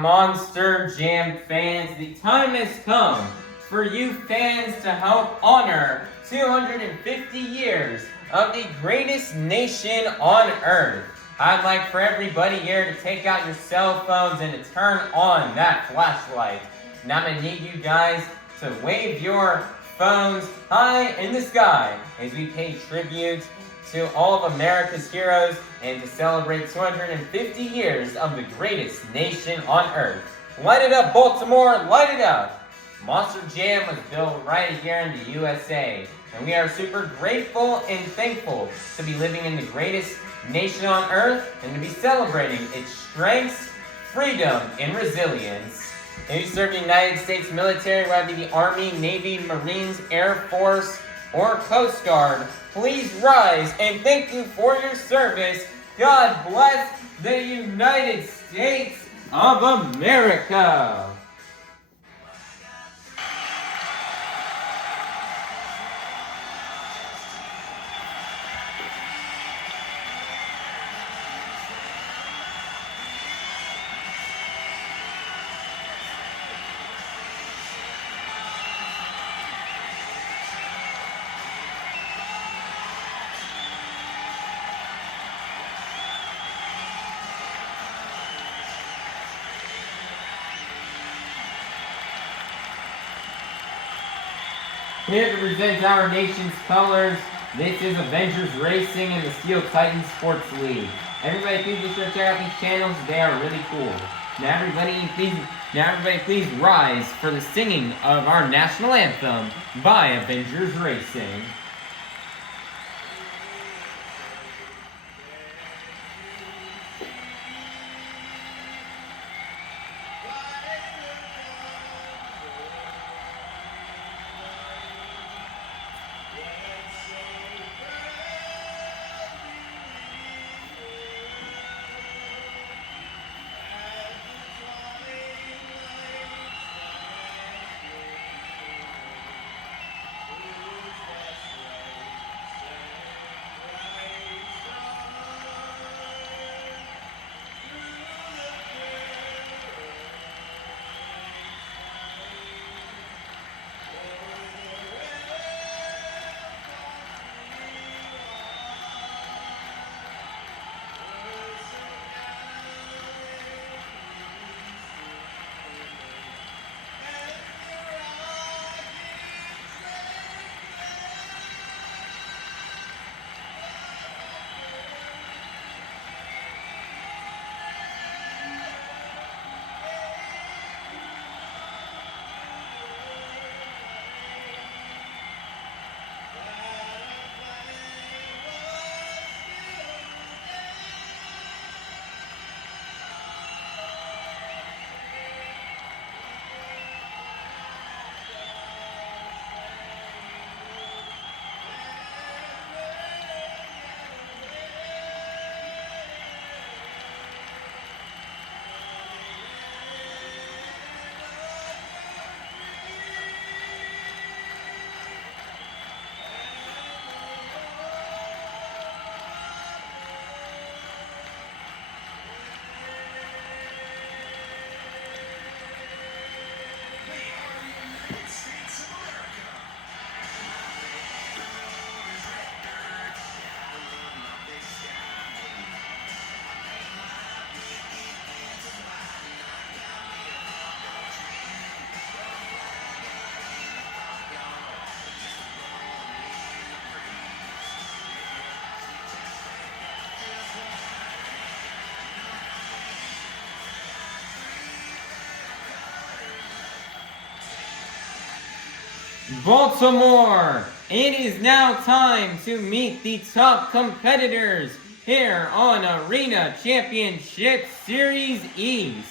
Monster Jam fans, the time has come for you fans to help honor 250 years of the greatest nation on earth. I'd like for everybody here to take out your cell phones and to turn on that flashlight. And I'm gonna need you guys to wave your phones high in the sky as we pay tribute to all of America's heroes and to celebrate 250 years of the greatest nation on earth. Light it up, Baltimore, light it up! Monster Jam was built right here in the USA, and we are super grateful and thankful to be living in the greatest nation on earth and to be celebrating its strengths, freedom, and resilience. If you serve the United States military, whether it be the Army, Navy, Marines, Air Force, or Coast Guard, please rise and thank you for your service. God bless the United States of America. Here to present our nation's colors, this is Avengers Racing and the Steel Titan Sports League. Everybody please be sure to check out these channels, they are really cool. Now everybody please rise for the singing of our national anthem by Avengers Racing. Baltimore, it is now time to meet the top competitors here on Arena Championship Series East.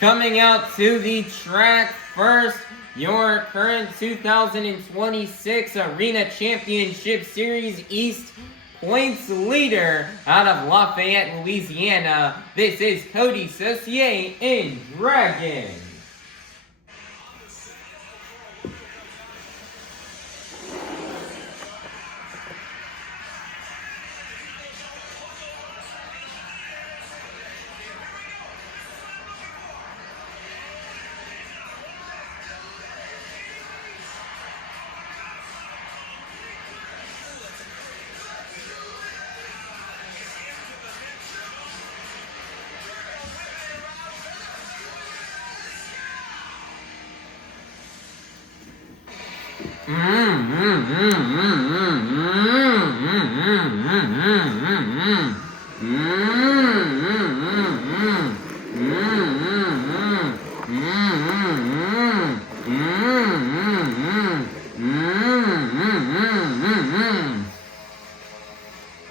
Coming out to the track first, your current 2026 Arena Championship Series East points leader out of Lafayette, Louisiana. This is Coty Saucier in Dragon.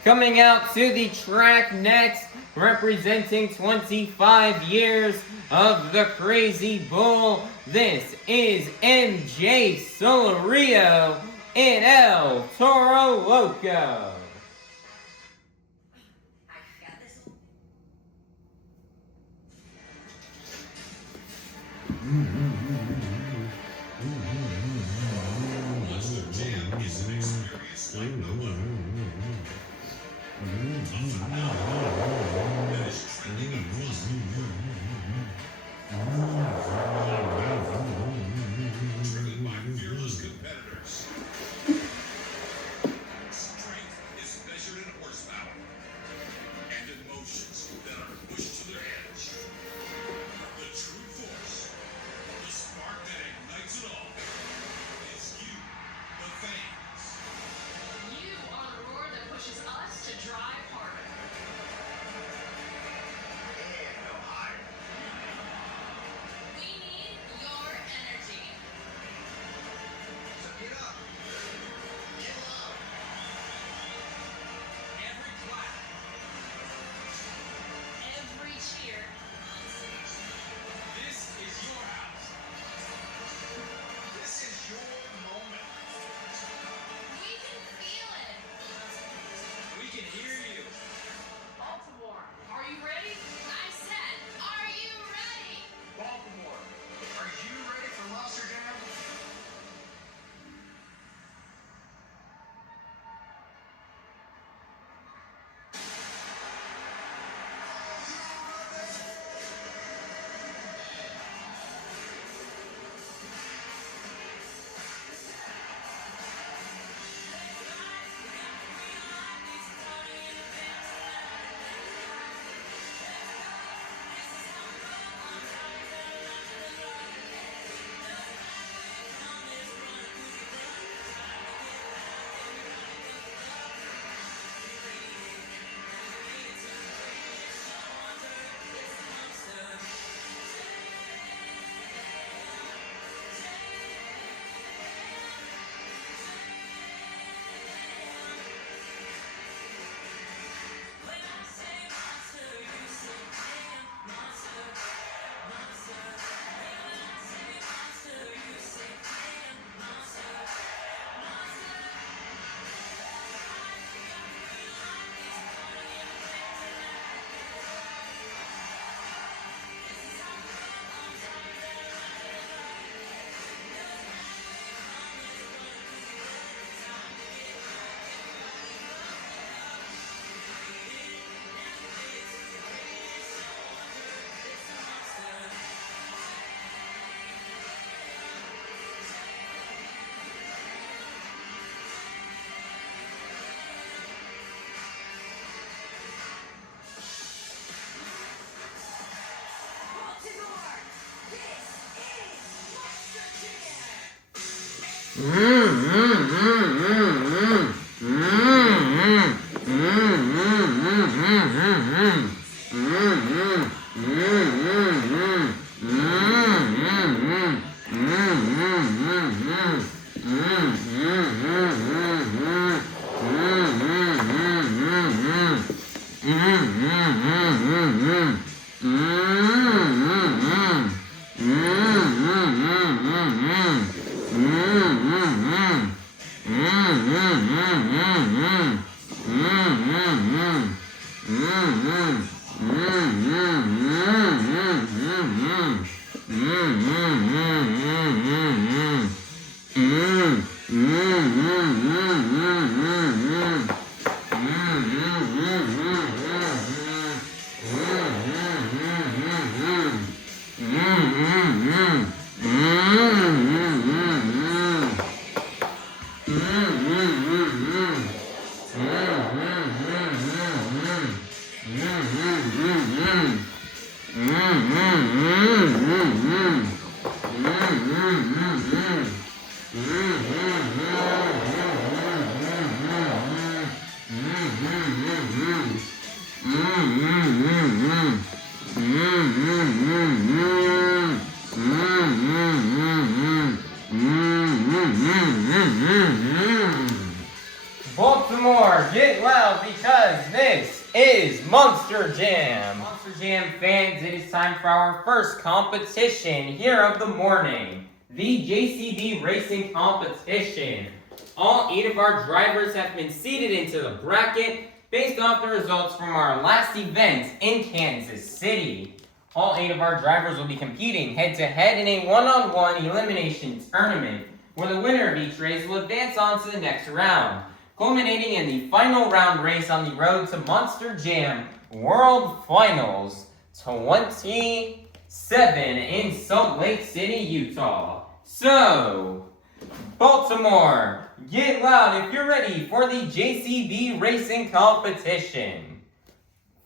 Coming out to the track next, representing 25 years of the Krazy Bull, this is MJ Solorio in El Toro Loco. Baltimore, are you ready? I said, are you ready? Baltimore, are you ready for Monster Jam? Baltimore, get loud because this is Monster Jam. Monster Jam fans, it is time for our first competition here of the morning. The JCB Racing Competition. All 8 of our drivers have been seated into the bracket based off the results from our last event in Kansas City. All 8 of our drivers will be competing head-to-head in a one-on-one elimination tournament, where the winner of each race will advance on to the next round, culminating in the final round race on the road to Monster Jam World Finals 27 in Salt Lake City, Utah. So, Baltimore, get loud if you're ready for the JCB Racing Competition.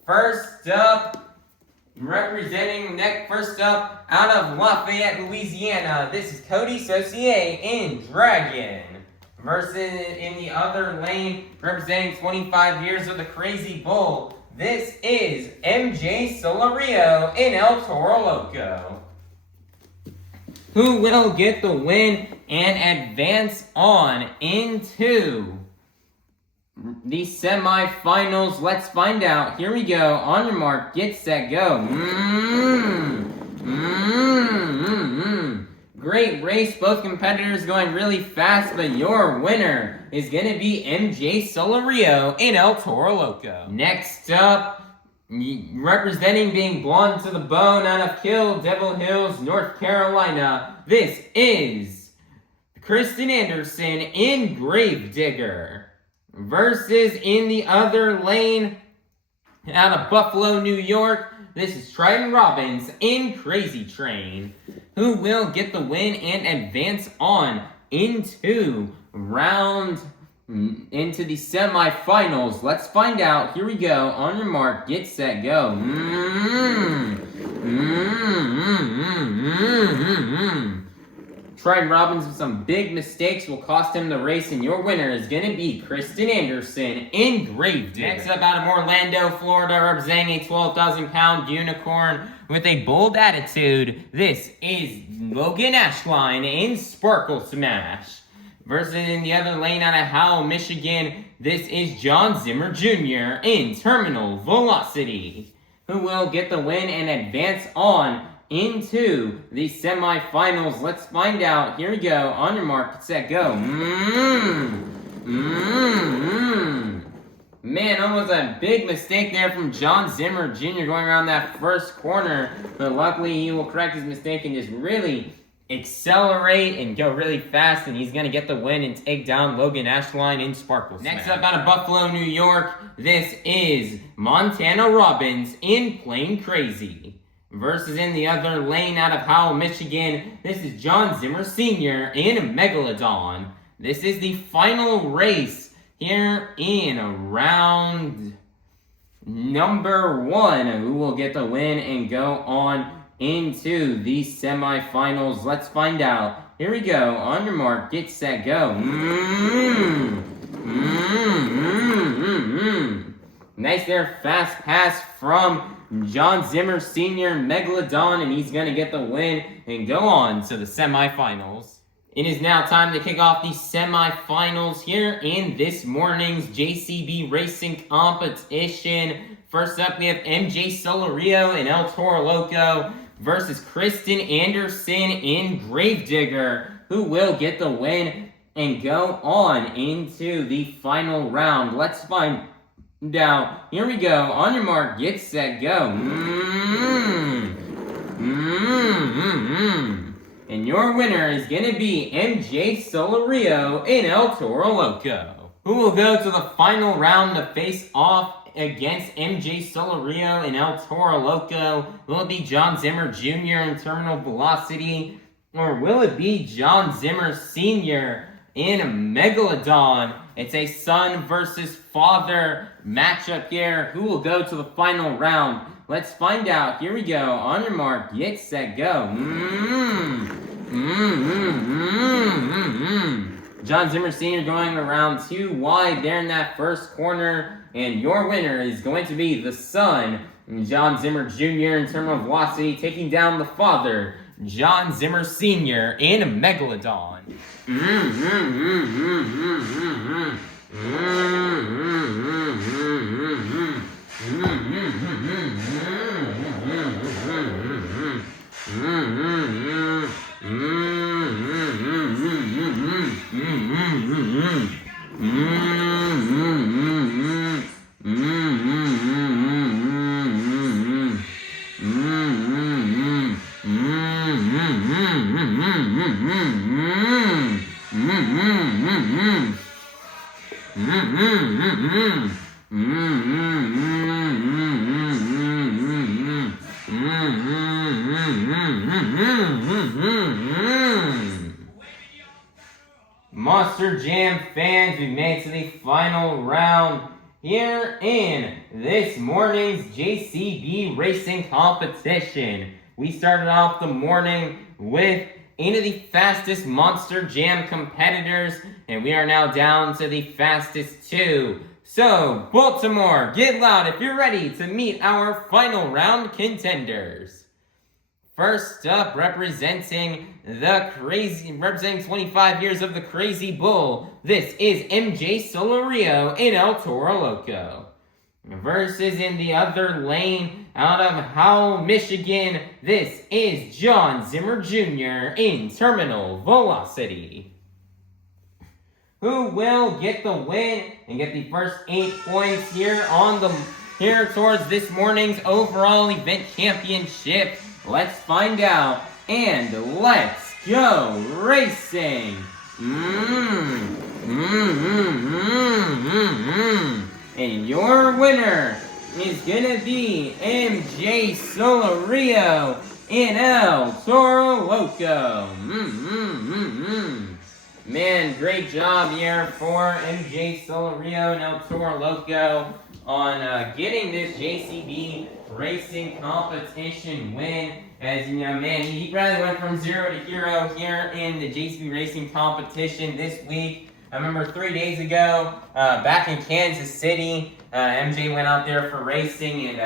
First up, out of Lafayette, Louisiana, this is Coty Saucier in Dragon. Versus in the other lane, representing 25 years of the Krazy Bull, this is MJ Solorio in El Toro Loco. Who will get the win and advance on into the semifinals? Let's find out. Here we go. On your mark, get set, go. Great race, both competitors going really fast, but your winner is going to be MJ Solorio in El Toro Loco. Next up, representing being blonde to the bone out of Kill Devil Hills, North Carolina, this is Krysten Anderson in Gravedigger. Versus in the other lane, out of Buffalo, New York, this is Triton Robbins in Crazy Train. Who will get the win and advance on into the semifinals? Let's find out. Here we go. On your mark, get set, go. Triton Robbins with some big mistakes will cost him the race, and your winner is going to be Krysten Anderson in Gravedigger. Next up, out of Orlando, Florida, representing a 12,000-pound unicorn with a bold attitude, this is Loghan Ashline in Sparkle Smash. Versus in the other lane, out of Howell, Michigan, this is Jon Zimmer Jr. in Terminal Velocity. Who will get the win and advance on into the semifinals? Let's find out. Here we go. On your mark, get set, go. Man, almost a big mistake there from Jon Zimmer Jr. going around that first corner. But luckily, he will correct his mistake and just really accelerate and go really fast. And he's going to get the win and take down Loghan Ashline in Sparkle Smash. Next up, out of Buffalo, New York, this is Montana Robbins in Plain Crazy. Versus in the other lane, out of Howell, Michigan, this is Jon Zimmer Sr. in Megalodon. This is the final race here in round number 1. Who will get the win and go on into the semifinals? Let's find out. Here we go. On your mark, get set, go. Nice there, fast pass from Jon Zimmer Sr. Megalodon, and he's going to get the win and go on to the semifinals. It is now time to kick off the semifinals here in this morning's JCB Racing Competition. First up, we have MJ Solorio in El Toro Loco versus Krysten Anderson in Gravedigger, who will get the win and go on into the final round. Let's find Now, here we go. On your mark, get set, go. And your winner is going to be MJ Solorio in El Toro Loco, who will go to the final round to face off against MJ Solorio in El Toro Loco. Will it be Jon Zimmer Jr. in Terminal Velocity, or will it be Jon Zimmer Sr. in Megalodon? It's a son versus father matchup here. Who will go to the final round? Let's find out. Here we go. On your mark, get set, go. Jon Zimmer Sr. going around 2 wide there in that first corner. And your winner is going to be the son, Jon Zimmer Jr. in Terminal Velocity, taking down the father, Jon Zimmer Sr. in Megalodon. Monster Jam fans, we made it to the final round here in this morning's JCB racing competition. We started off the morning with 8 of the fastest Monster Jam competitors, and we are now down to the fastest 2. So, Baltimore, get loud if you're ready to meet our final round contenders. First up, representing 25 years of the Krazy Bull, this is MJ Solorio in El Toro Loco. Versus in the other lane, out of Howell, Michigan, this is Jon Zimmer Jr. in Terminal Velocity. Who will get the win and get the first 8 points here towards this morning's overall event championship? Let's find out, and let's go racing! And your winner is gonna be MJ Solorio in El Toro Loco. Man, great job here for MJ Solorio and El Toro Loco on getting this JCB racing competition win. As you know, man, he probably went from 0 to hero here in the JCB racing competition this week. I remember 3 days ago, back in Kansas City, MJ went out there for racing and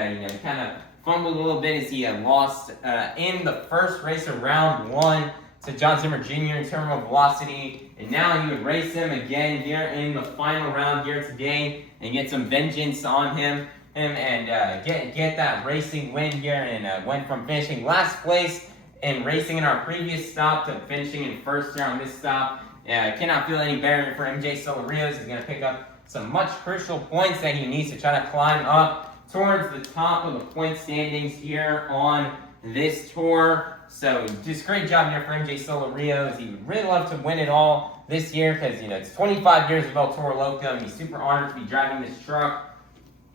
kind of fumbled a little bit as he had lost in the first race of round 1 to Jon Zimmer Jr. in Terminal Velocity, and now he would race him again here in the final round here today and get some vengeance on him and get that racing win here, and went from finishing last place in racing in our previous stop to finishing in first here on this stop. Cannot feel any better for MJ Solorio. He's going to pick up some much crucial points that he needs to try to climb up towards the top of the point standings here on this tour. So just great job here for MJ Solorio, as he would really love to win it all this year, because it's 25 years of El Toro Loco, and he's super honored to be driving this truck.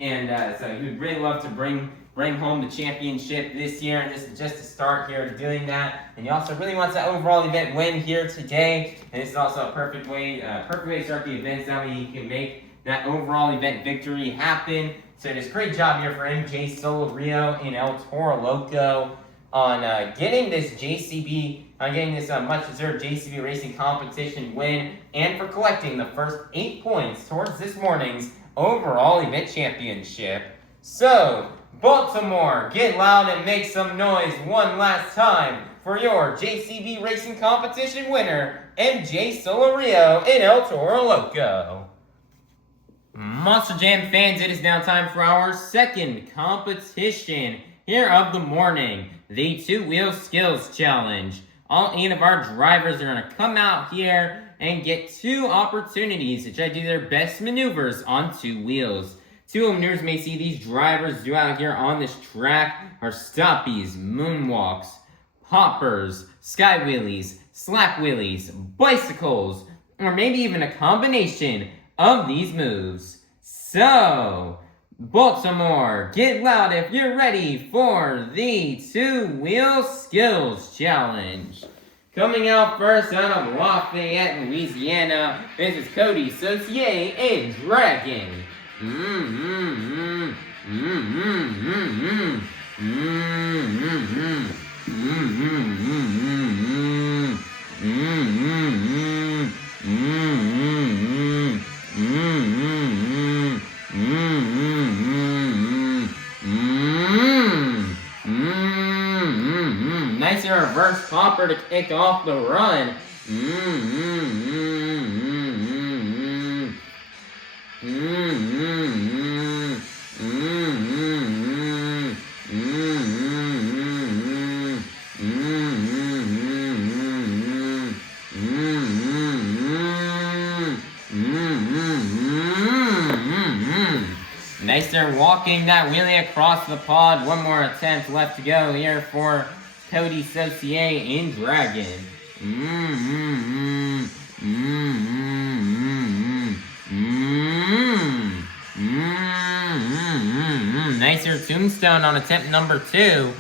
And so he would really love to bring home the championship this year, and this is just a start here to doing that. And he also really wants that overall event win here today, and this is also a perfect way to start the event, so that way he can make that overall event victory happen. So just great job here for MJ Solorio in El Toro Loco on getting this much-deserved JCB racing competition win, and for collecting the first 8 points towards this morning's overall event championship. So, Baltimore, get loud and make some noise one last time for your JCB racing competition winner, MJ Solorio in El Toro Loco. Monster Jam fans, it is now time for our second competition here of the morning, the 2-Wheel Skills Challenge. All 8 of our drivers are going to come out here and get 2 opportunities to try to do their best maneuvers on 2 wheels. Two winners may see these drivers do out here on this track are stoppies, moonwalks, hoppers, sky wheelies, slap wheelies, bicycles, or maybe even a combination of these moves. So, Baltimore, get loud if you're ready for the two-wheel skills challenge. Coming out first out of Lafayette, Louisiana, this is Coty, Saucier, and Dragon. Nice reverse popper to kick off the run. Nice there walking that wheelie across the pod. One more attempt left to go here for Coty, Saucier, and Dragon. Nicer tombstone on attempt number 2.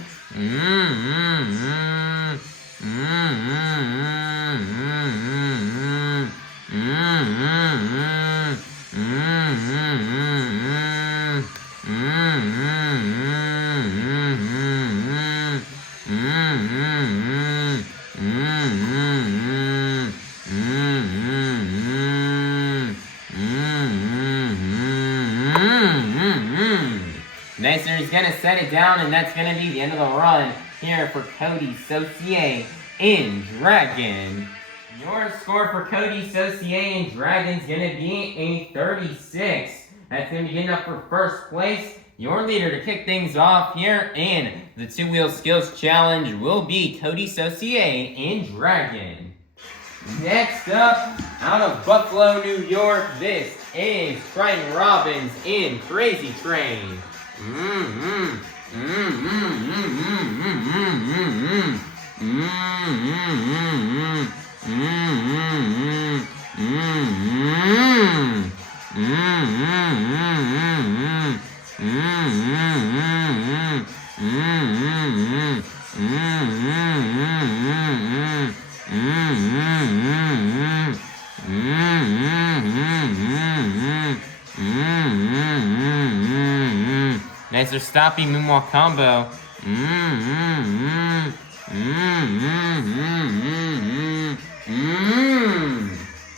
Nicer, he's gonna set it down, and that's gonna be the end of the run here for Coty, Saucier, and Dragon. Your score for Coty, Saucier, and Dragon's gonna be a 36. That's gonna be good enough for first place. Your leader to kick things off here in the two-wheel skills challenge will be Coty, Saucier, and Dragon. Next up, out of Buffalo, New York, this is Triton, Robbins, in Krazy Train. Nicer stoppy moonwalk combo.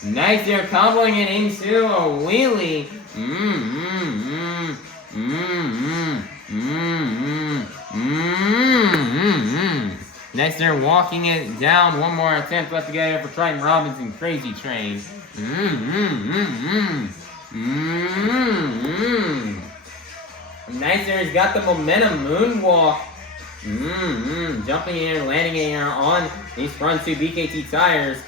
Nice, you're comboing it into a wheelie. Nice, they're walking it down. One more attempt left to go here for Triton, Robbins, and Krazy Train. Nice there, he's got the momentum moonwalk. Jumping in and landing in here on these front two BKT tires.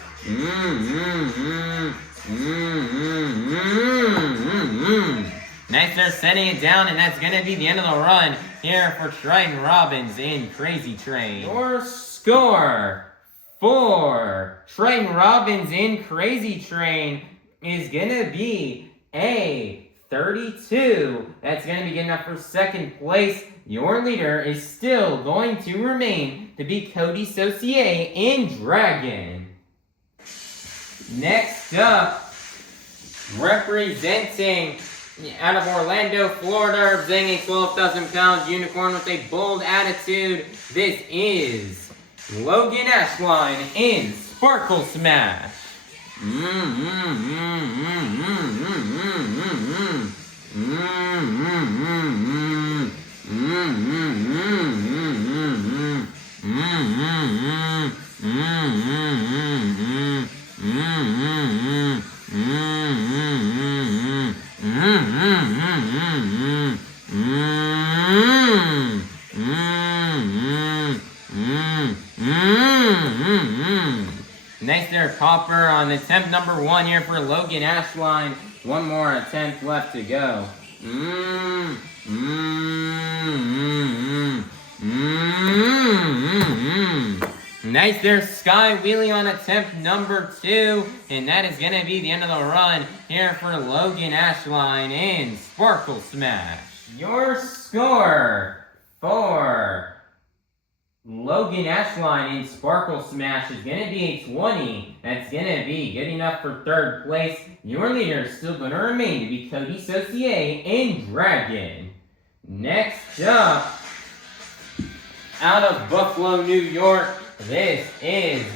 Nice there, setting it down, and that's gonna be the end of the run here for Triton, Robbins, and Krazy Train. Your score for Triton, Robbins, and Krazy Train is gonna be a 32. That's going to be good enough for second place. Your leader is still going to remain to be Coty, Saucier, and Dragon. Next up, representing out of Orlando, Florida, representing a 12,000-pound unicorn with a bold attitude, this is Loghan Ashline in Sparkle Smash. Nice there, Copper, on attempt number 1 here for Loghan Ashline. One more attempt left to go. Nice there, sky wheelie on attempt number 2, and that is going to be the end of the run here for Loghan Ashline in Sparkle Smash. Your score for Loghan Ashline in Sparkle Smash is going to be a 20. That's going to be good enough for 3rd place. Your leader is still going to remain to be Coty, Saucier, and Dragon. Next up, out of Buffalo, New York, this is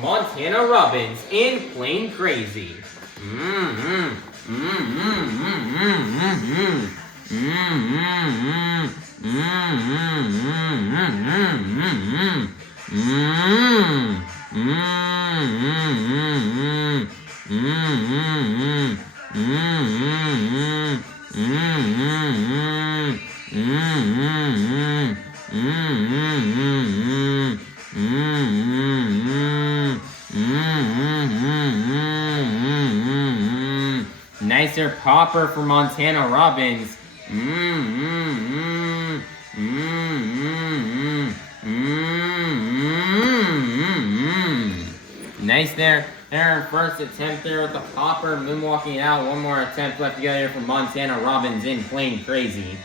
Montana Robbins in Plain Krazy. Nicer popper for Montana Robbins. Nice there. Their first attempt there with the popper, moonwalking it out. One more attempt left to go here for Montana Robbins in Plain Krazy.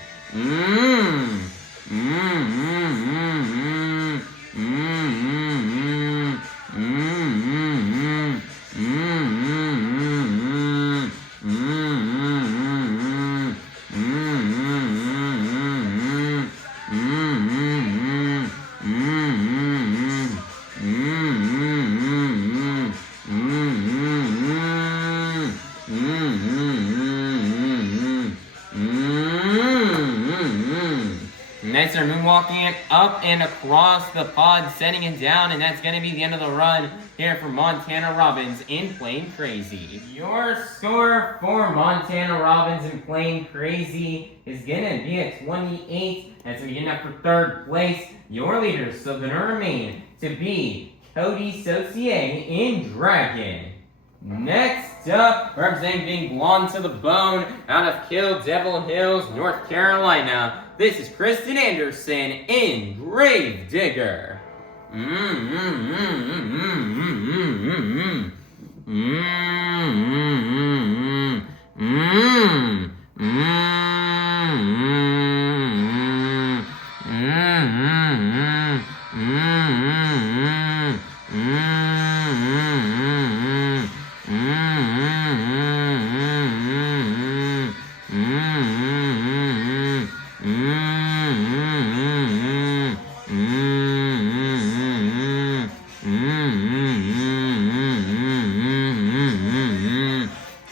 Nicer moonwalking it up and across the pod, setting it down, and that's going to be the end of the run here for Montana Robbins in Plain Krazy. Your score for Montana Robbins in Plain Krazy is going to be a 28. That's going to be enough for 3rd place. Your leader is still going to remain to be Coty, Saucier, in Dragon. Next up, representing being blonde to the bone, out of Kill Devil Hills, North Carolina, this is Krysten Anderson in Grave Digger.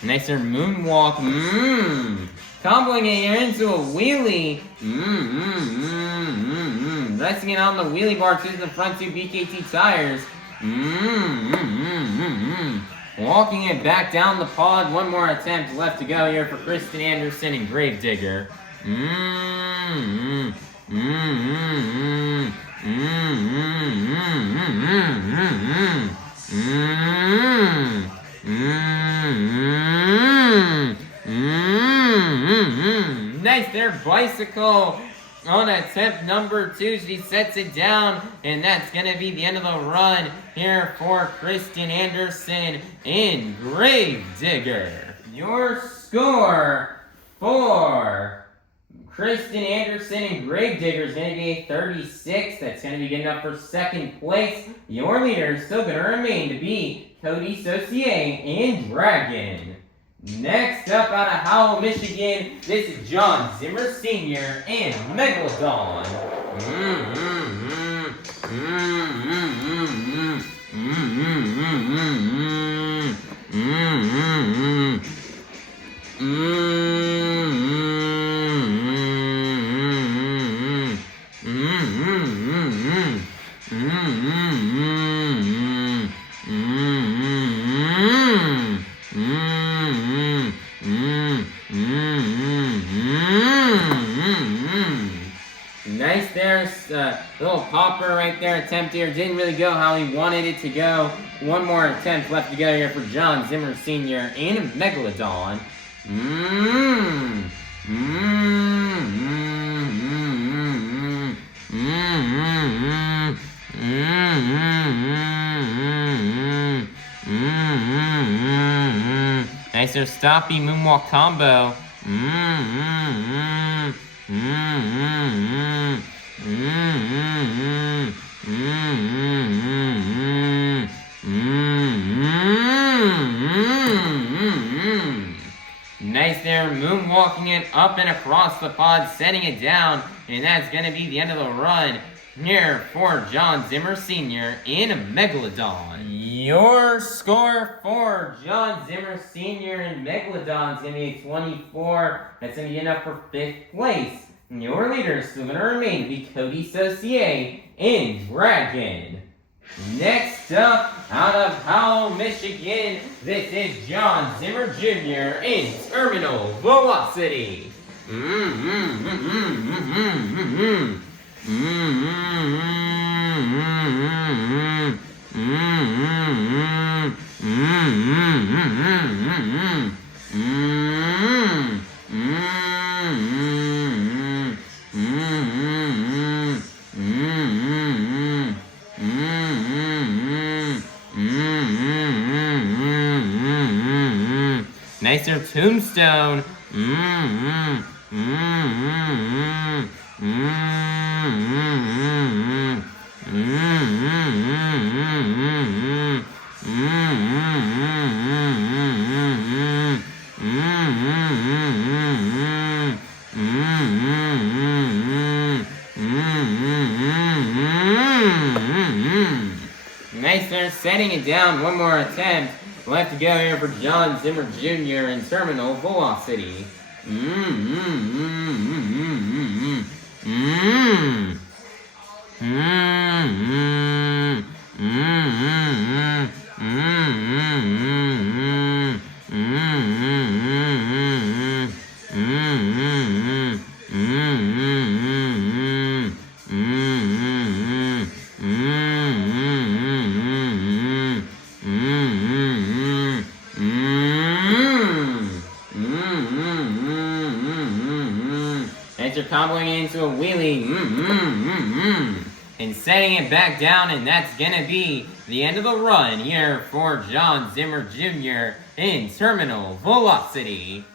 Nicer moonwalk, comboing it here into a wheelie, resting it on the wheelie bar to the front 2 BKT tires, walking it back down the pod. One more attempt left to go here for Krysten Anderson and Grave Digger. Nice there, bicycle on attempt number 2. She sets it down, and that's going to be the end of the run here for Krysten Anderson in Grave Digger. Your score for Krysten Anderson in Grave Digger is going to be a 36. That's going to be good enough for 2nd place. Your leader is still going to remain to be Coty, Saucier, and Dragon. Next up, out of Howell, Michigan, this is Jon Zimmer Sr. and Megalodon. Nice there, little popper right there, attempt here. Didn't really go how he wanted it to go. One more attempt left to go here for Jon Zimmer Sr. and Megalodon. Nice or stoppy moonwalk combo. Nice there, moonwalking it up and across the pod, setting it down, and that's going to be the end of the run here for Jon Zimmer Sr. in Megalodon. Your score for Jon Zimmer Sr. in Megalodon is going to be a 24. That's going to be enough for 5th place. Your leader is still going to remain be Coty Saucier in Dragon. Next up, out of Howell, Michigan, this is Jon Zimmer Jr. in Terminal Velocity. Nicer tombstone. Nice there, setting it down. One more attempt. We'll have to go here for Jon Zimmer Jr. in Terminal Velocity. As you're comboing into a wheelie, and setting it back down, and that's gonna be the end of the run here for Jon Zimmer Jr. in Terminal Velocity.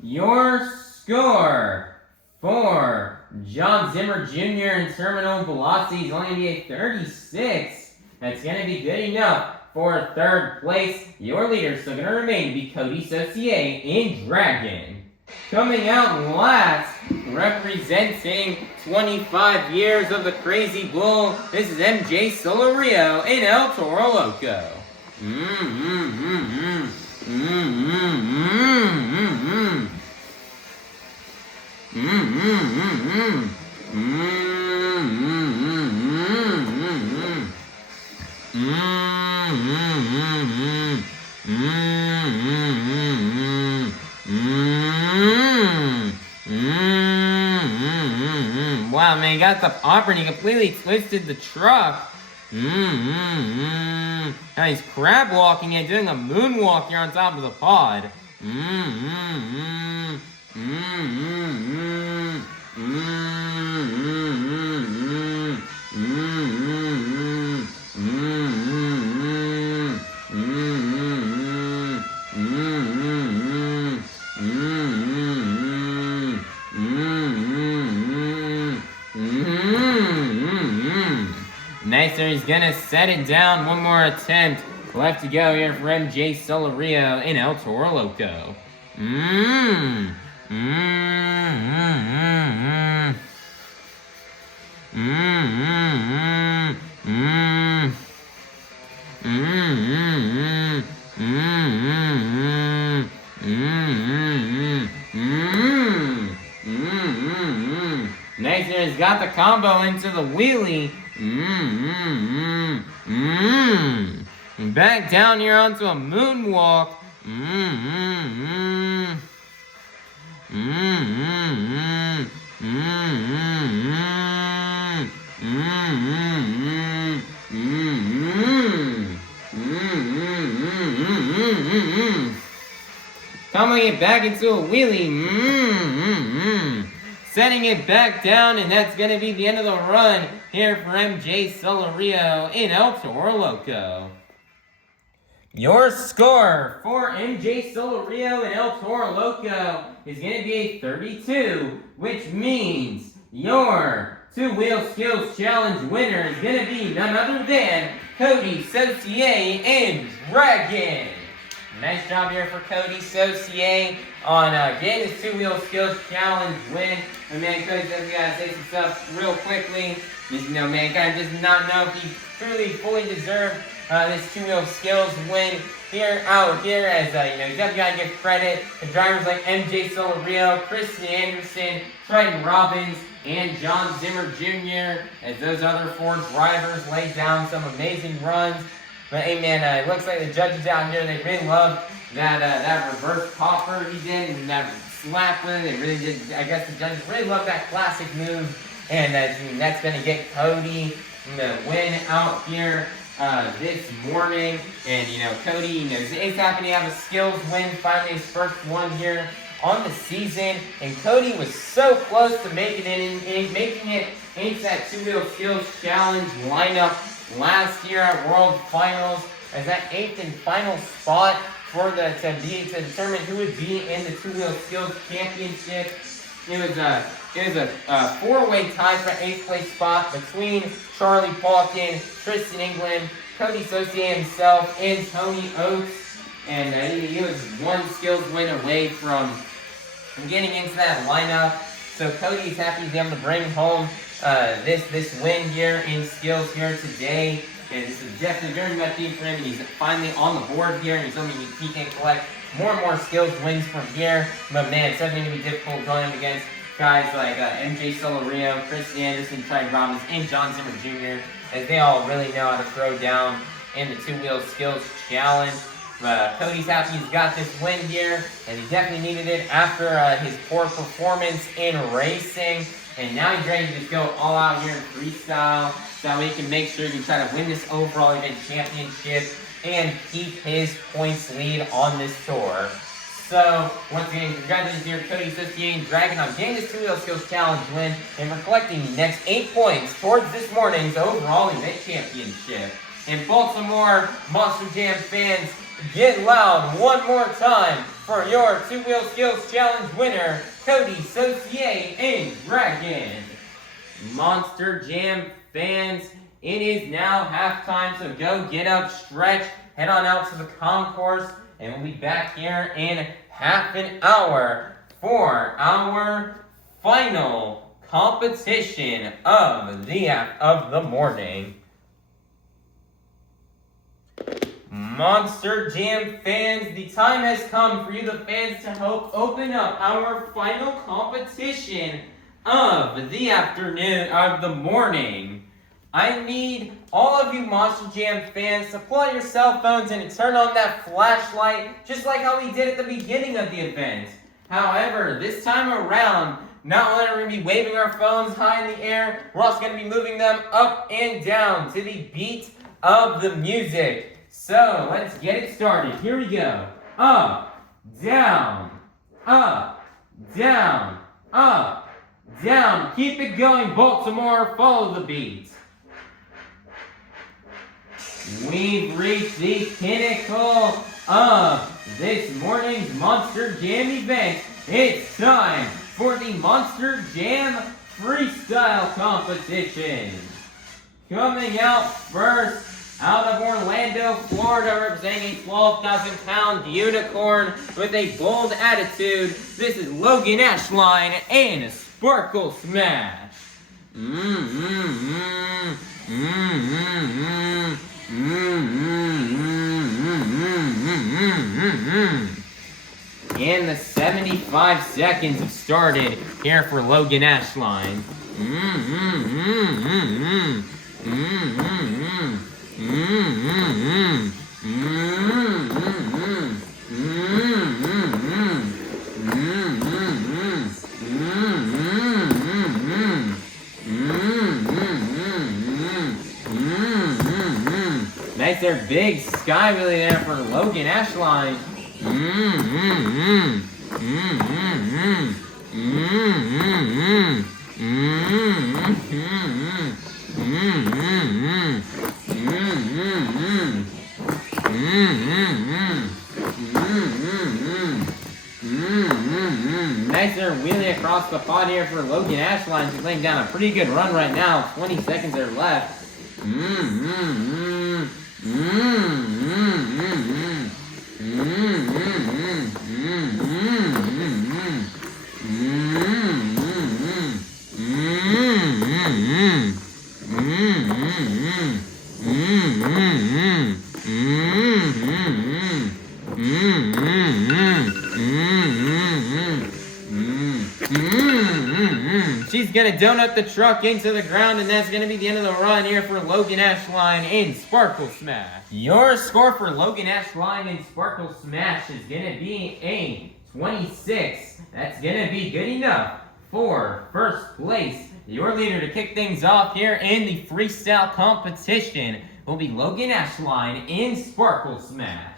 Your score for Jon Zimmer Jr. in Terminal Velocity is only gonna be a 36. That's gonna be good enough for 3rd place. Your leader is still gonna remain be Coty Saucier in Dragon. Coming out last, representing 25 years of the Crazy Bull, this is MJ Solorio in El Toro Loco. Wow, man, he got the upper and he completely twisted the truck. Now he's crab walking and doing a moonwalk here on top of the pod. Nice there, he's gonna set it down. One more attempt left to go here for MJ Solorio in El Toro Loco. Nice there, he's got the combo into the wheelie. Back down here onto a moonwalk. Coming it back into a wheelie. Setting it back down, and that's going to be the end of the run here for MJ Solorio in El Toro Loco. Your score for MJ Solorio and El Toro Loco is going to be a 32, which means your two-wheel skills challenge winner is going to be none other than Coty, Saucier, and Dragon. Nice job here for Coty, Saucier on getting his two-wheel skills challenge win. And man, Coty says we gotta say some stuff real quickly. Just, you know, man, kind of does not know if he truly fully deserved this two-wheel skills win out here, as you know, you definitely gotta give credit to drivers like MJ Solorio, Krysten, Triton, Robbins, and Jon Zimmer Jr. as those other four drivers laid down some amazing runs. But hey man, it looks like the judges out here, they really love that reverse popper he did, and that slap with it. They really did. I guess the judges really love that classic move, and that's going to get Coty the win out here this morning. And you know, Coty, you know, is happy to have a skills win, finally his first one here on the season. And Coty was so close to making it into that two-wheel skills challenge lineup last year at World Finals as that 8th and final spot for to determine who would be in the two-wheel skills championship. It was a four-way tie for 8th place spot between Charlie Palkin, Tristan England, Coty Saucier himself, and Tony Oates. And he was one skills win away from getting into that lineup. So Coty's happy to be able to bring home this win here in skills here today. And this is definitely very much needed for him. And he's finally on the board here, and he's something he can collect more and more skills wins from here. But man, it's definitely going to be difficult going up against guys like MJ Solorio, Krysten, Triton, Robbins, and Jon Zimmer Jr., as they all really know how to throw down in the two-wheel skills challenge. Coty's happy he's got this win here, and he definitely needed it after his poor performance in racing. And now he's ready to just go all out here in freestyle, so that way he can make sure he can try to win this overall event championship and keep his points lead on this tour. So, once again, congratulations here, Coty, Saucier, and Dragon on getting this two-wheel skills challenge win and for collecting the next 8 points towards this morning's overall event championship. In Baltimore, Monster Jam fans, get loud one more time for your two-wheel skills challenge winner, Coty, Saucier, and Dragon. Monster Jam fans, it is now halftime, so go get up, stretch, head on out to the concourse, and we'll be back here in half an hour for our final competition of the morning. Monster Jam fans, the time has come for you, the fans, to help open up our final competition of the afternoon, of the morning. I need all of you Monster Jam fans to pull out your cell phones and turn on that flashlight, just like how we did at the beginning of the event. However, this time around, not only are we going to be waving our phones high in the air, we're also going to be moving them up and down to the beat of the music. So, let's get it started. Here we go. Up, down, up, down, up, down. Keep it going, Baltimore. Follow the beat. We've reached the pinnacle of this morning's Monster Jam event. It's time for the Monster Jam Freestyle Competition. Coming out first, out of Orlando, Florida, representing a 12,000-pound unicorn with a bold attitude, this is Loghan Ashline and Sparkle Smash. And the 75 seconds have started here for Loghan Ashline. Nice there, big sky really there for Loghan Ashline. Nice there wheeling across the pod here for Logan Ashline. He's laying down a pretty good run right now. 20 seconds are left. She's gonna donut the truck into the ground, and that's gonna be the end of the run here for Logan Ashline in Sparkle Smash. Your score for Logan Ashline in Sparkle Smash is gonna be a 26. That's gonna be good enough for first place. Your leader to kick things off here in the freestyle competition will be Logan Ashline in Sparkle Smash.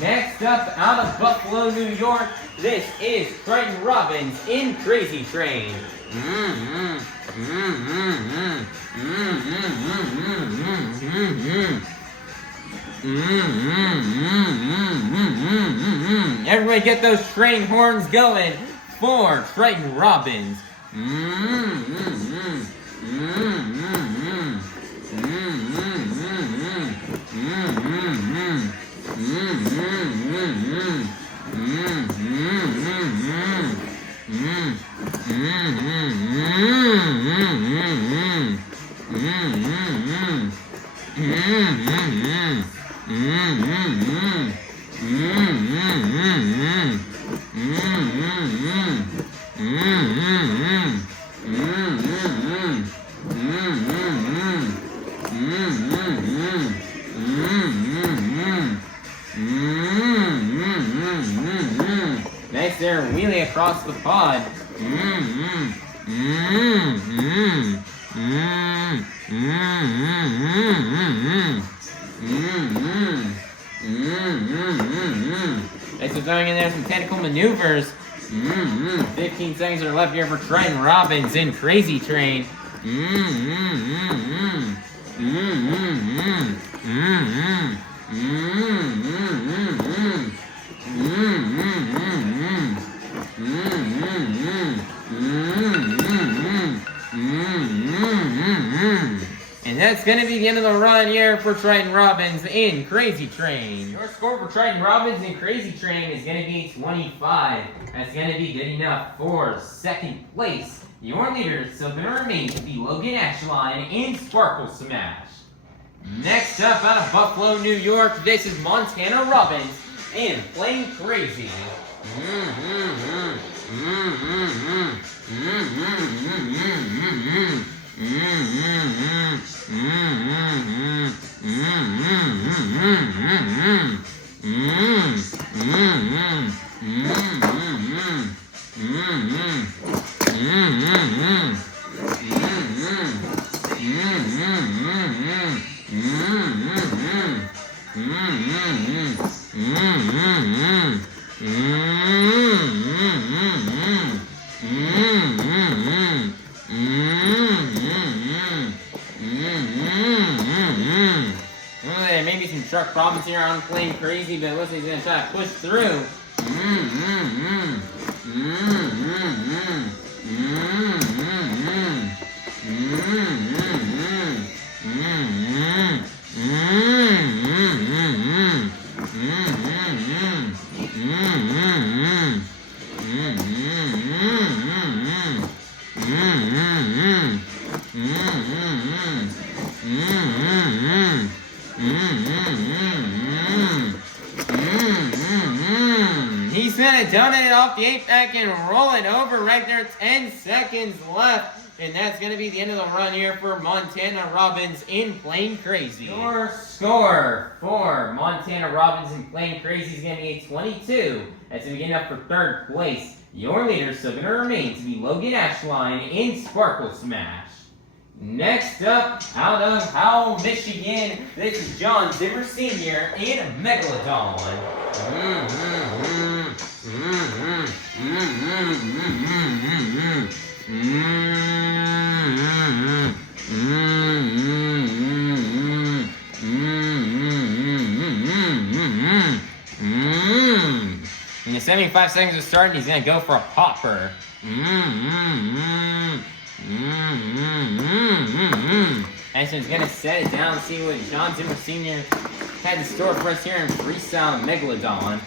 Next up, out of Buffalo, New York, this is Triton Robbins in Crazy Train. Everybody get those train horns going for Triton Robbins. Nice there, wheeling across the pod. Nice for throwing in there some technical maneuvers. 15 seconds are left here for Triton Robbins in Crazy Train. And that's going to be the end of the run here for Triton Robbins in Crazy Train. Your score for Triton Robbins in Crazy Train is going to be 25. That's going to be good enough for second place. Your leader is still going to remain to be Logan Ashline in Sparkle Smash. Next up, out of Buffalo, New York, this is Montana Robbins in Playing Crazy. There may be some truck problems here on Playing Crazy, but it looks like he's going to try to push through. He's gonna donut it off the 8-pack and roll it over right there. 10 seconds left. And that's going to be the end of the run here for Montana Robbins in Playing Crazy. Your score for Montana Robbins in Playing Crazy is going to be a 22. That's going to be enough for third place. Your leader is still going to remain to be Logan Ashline in Sparkle Smash. Next up, out of Howell, Michigan, this is Jon Zimmer Sr. and Megalodon. In the 75 seconds of starting, he's gonna go for a popper. And so he's gonna set it down and see what Jon Zimmer Sr. had in store for us here in Freestyle Megalodon.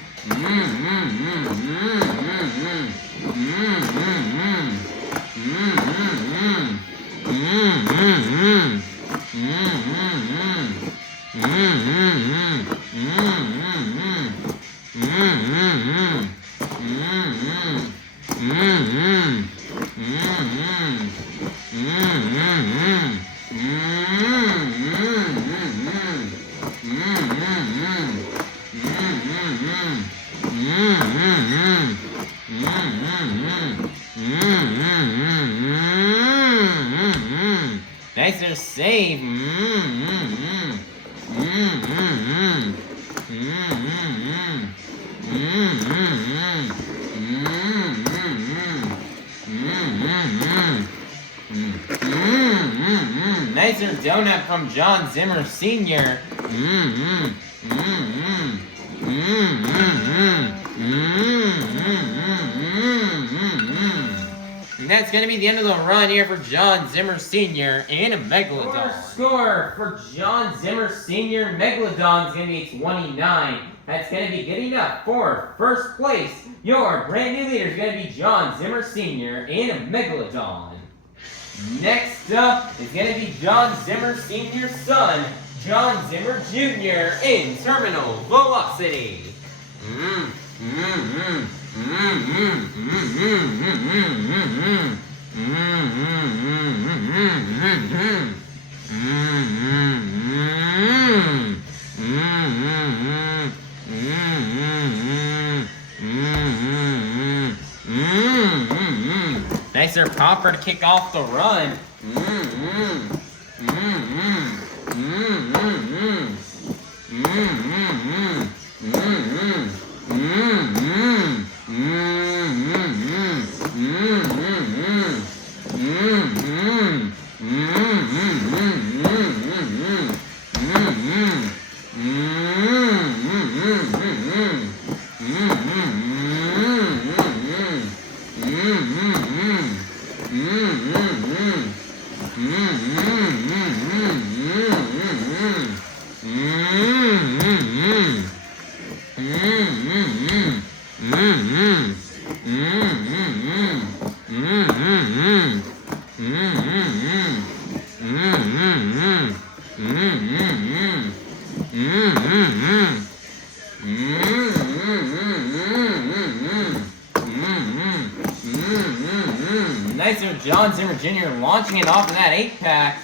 Nice little save. Nice little donut from Jon Zimmer Sr. And that's going to be the end of the run here for Jon Zimmer Sr. and a Megalodon. Score for Jon Zimmer Sr. Megalodon is going to be 29. That's going to be good enough for first place. Your brand new leader is going to be Jon Zimmer Sr. and a Megalodon. Next up is going to be Jon Zimmer Sr.'s son, Jon Zimmer Jr. in Terminal Velocity. Nice there popper to kick off the run. Nice there, Jon Zimmer Jr. launching it off of that 8-pack.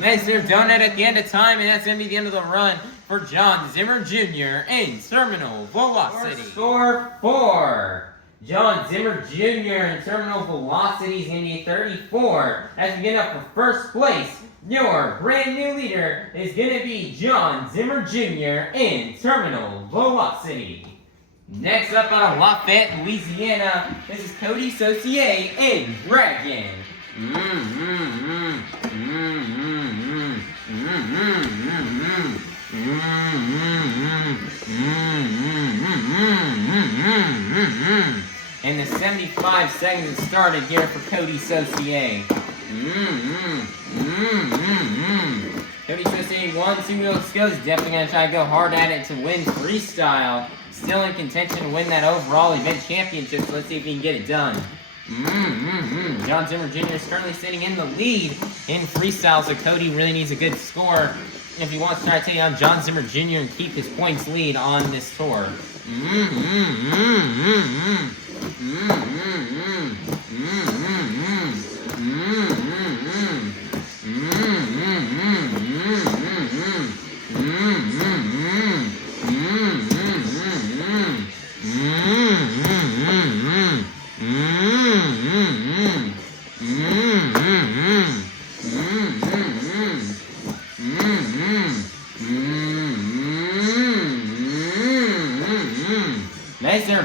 Nice there, donut at the end of time, and that's going to be the end of the run for Jon Zimmer Jr. in Terminal Velocity. Score 4. Jon Zimmer Jr. in Terminal Velocity is going to be 34. As we get up for first place, your brand new leader is going to be Jon Zimmer Jr. in Terminal Velocity. Next up out of Lafayette, Louisiana, this is Coty, Saucier, and Dragon. And the 75 seconds started here for Coty Saucier. Coty Saucier 1, 2 wheel skills. Definitely going to try to go hard at it to win freestyle. Still in contention to win that overall event championship, so let's see if he can get it done. Jon Zimmer Jr. is currently sitting in the lead in freestyle, so Coty really needs a good score if he wants to try to take on Jon Zimmer Jr. and keep his points lead on this tour.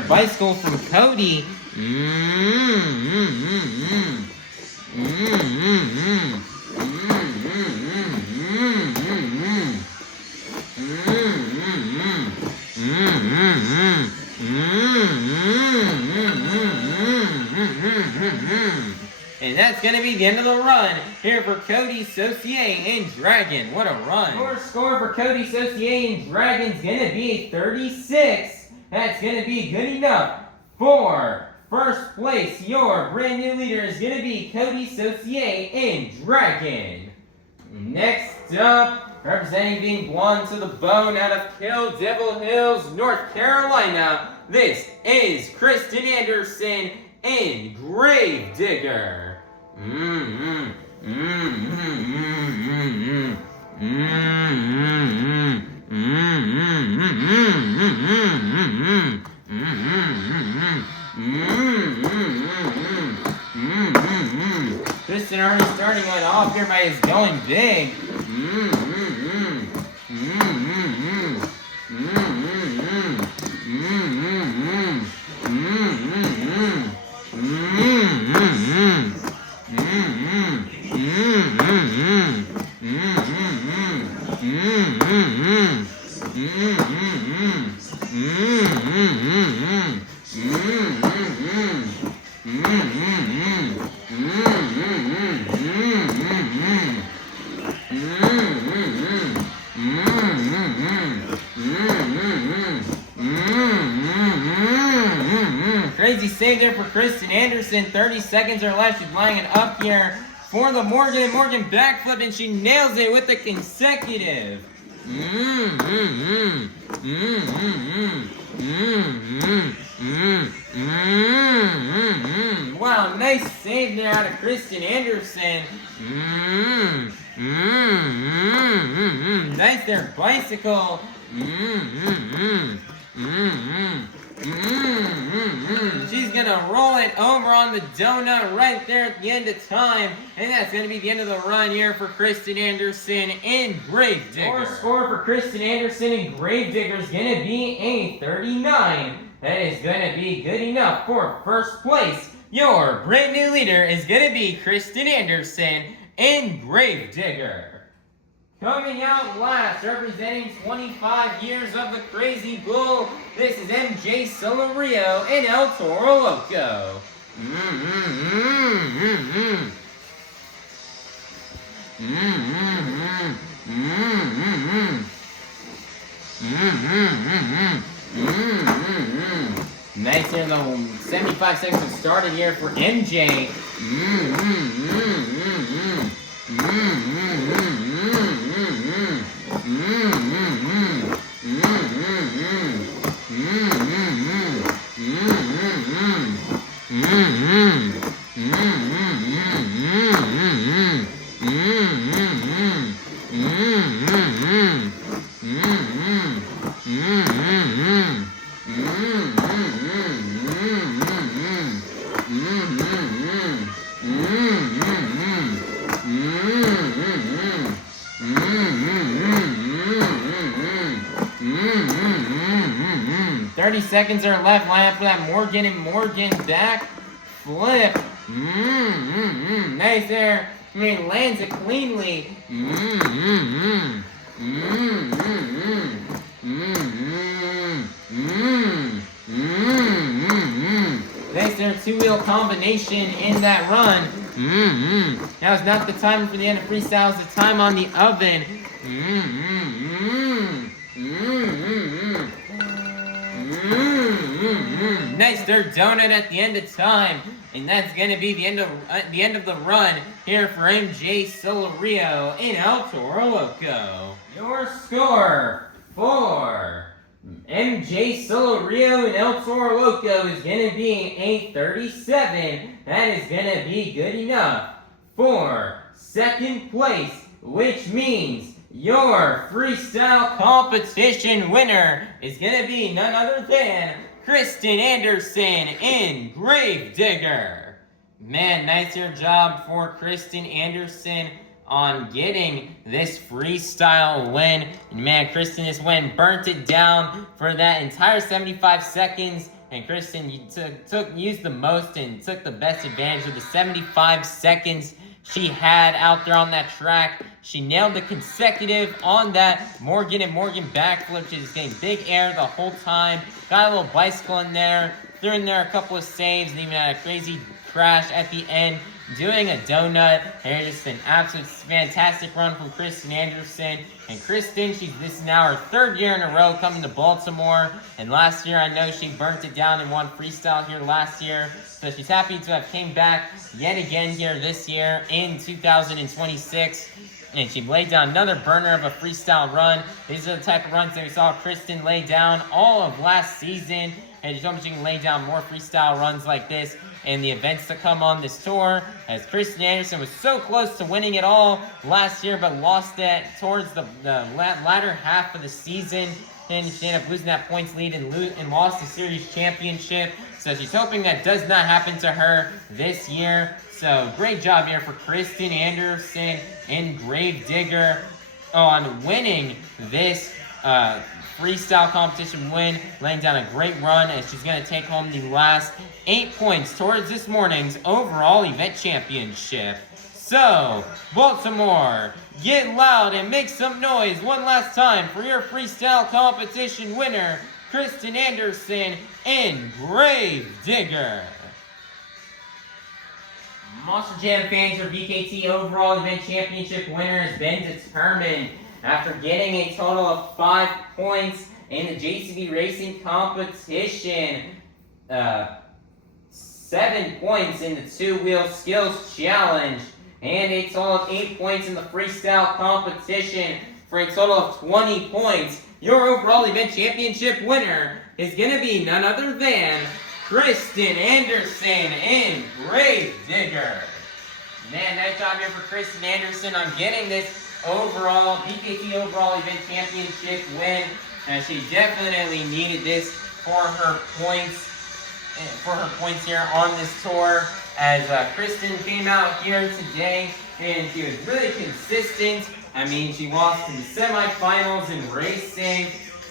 bicycle from Coty. And that's going to be the end of the run here for Coty, Saucier, and Dragon. What a run. Your score for Coty, Saucier, and Dragon is going to be a 36. That's going to be good enough for first place. Your brand new leader is going to be Coty, Saucier, and Dragon. Next up, representing being blonde to the bone out of Kill Devil Hills, North Carolina, this is Krysten Anderson and Gravedigger. Krysten already starting it off here by his going big. Krazy save there for Krysten Anderson. 30 seconds or less. She's lining it up here for the Morgan backflip, and she nails it with the consecutive. Wow, nice save there out of Krysten Anderson. Nice there, bicycle. She's gonna roll it over on the donut right there at the end of time, and that's gonna be the end of the run here for Krysten Anderson and Gravedigger. Your score for Krysten Anderson and Gravedigger is gonna be a 39. That is gonna be good enough for first place. Your brand new leader is gonna be Krysten Anderson and Gravedigger. Coming out last, representing 25 years of the Crazy Bull, this is MJ Solorio and El Toro Loco. Nice here, the 75 seconds have started here for MJ. Seconds are left. Line up for that Morgan back flip. Nice there. I mean, lands it cleanly. Nice there, two-wheel combination in that run. Now it's not the time for the end of freestyle, it's the time on the oven. Nice there, donut at the end of time, and that's gonna be the end of the run here for MJ Solorio and El Toro Loco. Your score for MJ Solorio and El Toro Loco is gonna be a 37. That is gonna be good enough for second place, which means your freestyle competition winner is gonna be none other than Krysten Anderson and Gravedigger. Man, nicer job for Krysten Anderson on getting this freestyle win. And man, Krysten just went and burnt it down for that entire 75 seconds And Krysten used the most and took the best advantage of the 75 seconds she had out there on that track. She nailed the consecutive on that Morgan and Morgan backflip. She was getting big air the whole time. Got a little bicycle in there. Threw in there a couple of saves and even had a crazy crash at the end, doing a donut. And just an absolute fantastic run from Krysten Anderson. And Krysten, this is now her third year in a row coming to Baltimore. And last year, I know she burnt it down and won freestyle here last year. So she's happy to have came back yet again here this year in 2026. And she laid down another burner of a freestyle run. These are the type of runs that we saw Krysten lay down all of last season. And she told me she can lay down more freestyle runs like this in the events to come on this tour, as Krysten Anderson was so close to winning it all last year, but lost it towards the latter half of the season. And she ended up losing that points lead and lost the series championship. So she's hoping that does not happen to her this year. So great job here for Krysten Anderson and Gravedigger on winning this freestyle competition win, laying down a great run, and she's going to take home the last 8 points towards this morning's overall event championship. So, Baltimore, get loud and make some noise one last time for your freestyle competition winner, Krysten Anderson and Gravedigger. Monster Jam fans, your BKT overall event championship winner has been determined. After getting a total of 5 points in the JCB Racing competition, 7 points in the two-wheel skills challenge, and a total of 8 points in the freestyle competition for a total of 20 points. Your overall event championship winner is going to be none other than Krysten Anderson and Gravedigger. Man, nice job here for Krysten Anderson on getting this overall BKT overall event championship win, and she definitely needed this for her points here on this tour, as Krysten came out here today and she was really consistent. I mean, she lost in the semifinals in racing,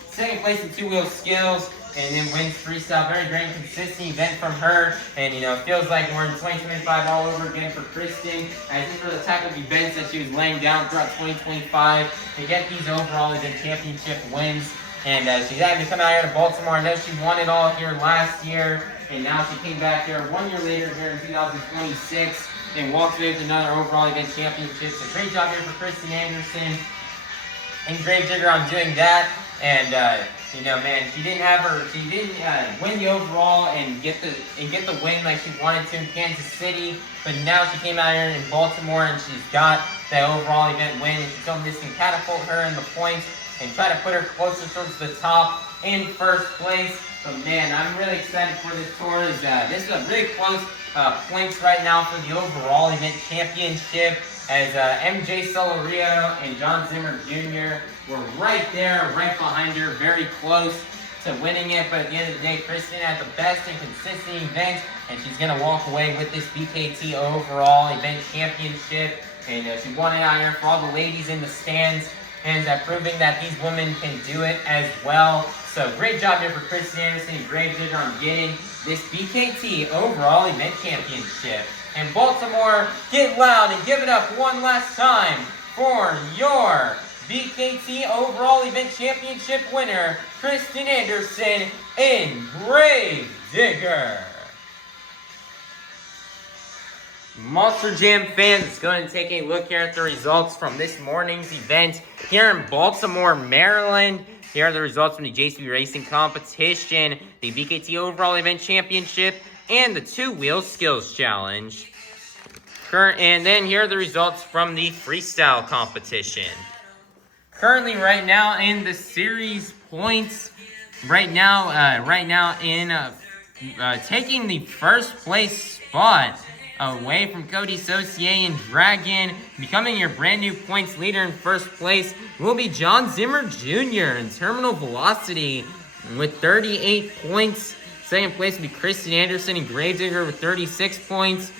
second place in two-wheel skills, and then wins freestyle. Very great and consistent event from her. And, you know, it feels like we're in 2025 all over again for Krysten. I think for the type of events that she was laying down throughout 2025 to get these overall event championship wins. And she's having to come out here to Baltimore. I know she won it all here last year. And now she came back here 1 year later here in 2026 and walked away with another overall event championship. So great job here for Krysten Anderson and Gravedigger on doing that. And you know, man, she didn't win the overall and get the win like she wanted to in Kansas City, but now she came out here in Baltimore and she's got that overall event win, and she's hoping this can catapult her in the points and try to put her closer towards the top in first place. But man, I'm really excited for this tour. This is a really close points right now for the overall event championship, as MJ Solorio and Jon Zimmer Jr. were right there, right behind her, very close to winning it. But at the end of the day, Krysten had the best and consistent event, and she's going to walk away with this BKT overall event championship. And she won it out here for all the ladies in the stands, and proving that these women can do it as well. So great job here for Krysten Anderson and Gravedigger on getting this BKT overall event championship. And Baltimore, get loud and give it up one last time for your BKT overall event championship winner, Krysten Anderson and Gravedigger. Monster Jam fans, let's go ahead and take a look here at the results from this morning's event here in Baltimore, Maryland. Here are the results from the JCB Racing competition, the BKT overall event championship, and the two-wheel skills challenge. And then here are the results from the freestyle competition. Currently, right now in the series points, right now taking the first place spot away from Coty, Saucier, and Dragon, becoming your brand new points leader in first place will be Jon Zimmer Jr. in terminal velocity with 38 points. Second place will be Krysten Anderson and Gravedigger with 36 points.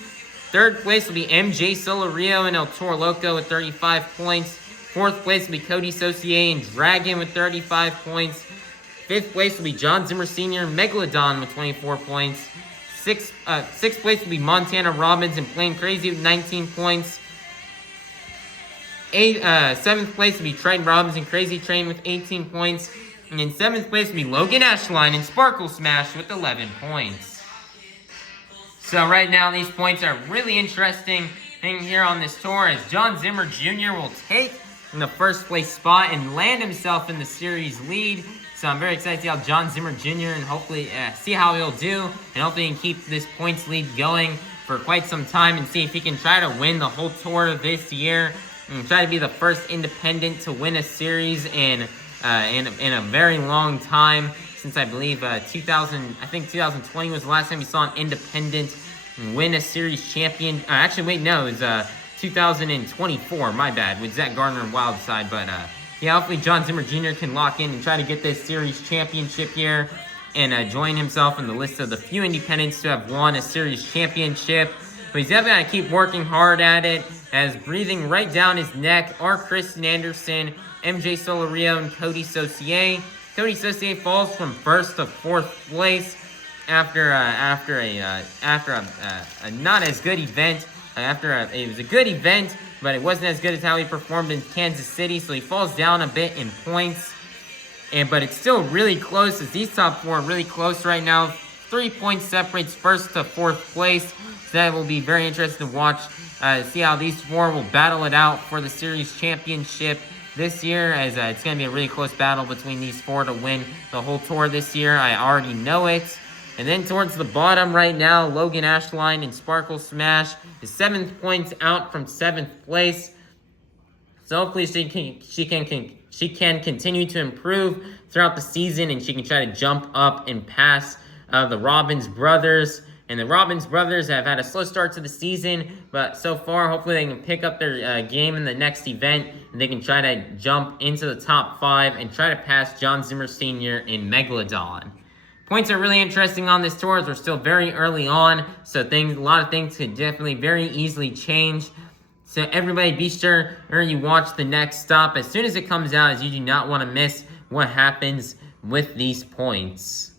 Third place will be MJ Solorio and El Toro Loco with 35 points. Fourth place will be Coty, Saucier, and Dragon with 35 points. 5th place will be Jon Zimmer Sr. Megalodon with 24 points. 6th place will be Montana Robbins and Plain Krazy with 19 points. 7th place will be Triton Robbins and Krazy Train with 18 points. And in 7th place will be Loghan Ashline and Sparkle Smash with 11 points. So right now, these points are really interesting thing here on this tour as Jon Zimmer Jr. will take the 1st place spot and land himself in the series lead. So I'm very excited to see how Jon Zimmer Jr. and hopefully see how he'll do. And hopefully he can keep this points lead going for quite some time and see if he can try to win the whole tour this year. And try to be the first independent to win a series in a very long time since I believe 2020 was the last time we saw an independent win a series champion. Actually, wait, no, it was 2024. My bad, with Zach Gardner and Wildside. But yeah, hopefully Jon Zimmer Jr. can lock in and try to get this series championship here and join himself in the list of the few independents to have won a series championship. But he's definitely got to keep working hard at it, as breathing right down his neck are Krysten Anderson, MJ Solorio, and Coty Saucier. Coty Saucier falls from 1st to 4th place after a not as good event. It was a good event, but it wasn't as good as how he performed in Kansas City, so he falls down a bit in points. But it's still really close, as these top 4 are really close right now. 3 points separates 1st to 4th place. So that will be very interesting to watch, see how these 4 will battle it out for the series championship this year, as it's going to be a really close battle between these 4 to win the whole tour this year. I already know it. And then towards the bottom right now, Loghan Ashline and Sparkle Smash is 7 points out from 7th place. So hopefully she can continue to improve throughout the season, and she can try to jump up and pass the Robbins brothers. And the Robbins brothers have had a slow start to the season, but so far, hopefully they can pick up their game in the next event, and they can try to jump into the top 5 and try to pass Jon Zimmer Sr. in Megalodon. Points are really interesting on this tour as we're still very early on, so a lot of things could definitely very easily change. So everybody be sure you watch the next stop as soon as it comes out, as you do not want to miss what happens with these points.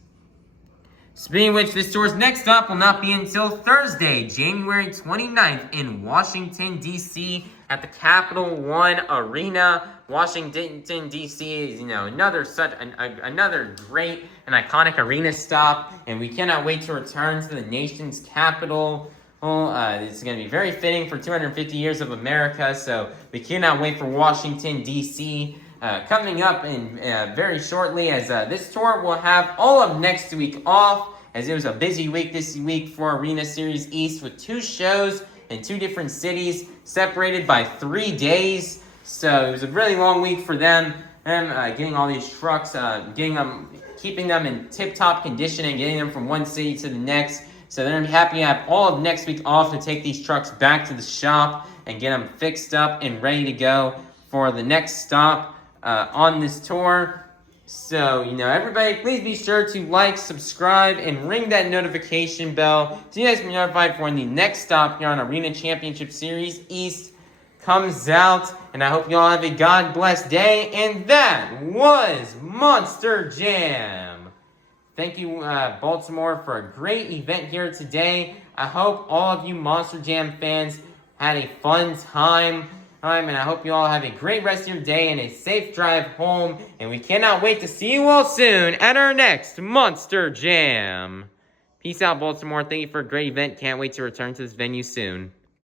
Speaking of which, this tour's next stop will not be until Thursday, January 29th in Washington, D.C. at the Capital One Arena. Washington, D.C. is, another great and iconic arena stop, and we cannot wait to return to the nation's capital. It's going to be very fitting for 250 years of America, so we cannot wait for Washington, D.C. Coming up in very shortly, as this tour will have all of next week off, as it was a busy week this week for Arena Series East with 2 shows in 2 different cities, separated by 3 days. So it was a really long week for them, getting all these trucks, keeping them in tip-top condition and getting them from one city to the next. So they're going to be happy to have all of next week off to take these trucks back to the shop and get them fixed up and ready to go for the next stop on this tour. So, everybody, please be sure to like, subscribe, and ring that notification bell so you guys can be notified for when the next stop here on Arena Championship Series East comes out. And I hope you all have a God-blessed day. And that was Monster Jam. Thank you, Baltimore, for a great event here today. I hope all of you Monster Jam fans had a fun time. And I hope you all have a great rest of your day and a safe drive home. And we cannot wait to see you all soon at our next Monster Jam. Peace out, Baltimore. Thank you for a great event. Can't wait to return to this venue soon.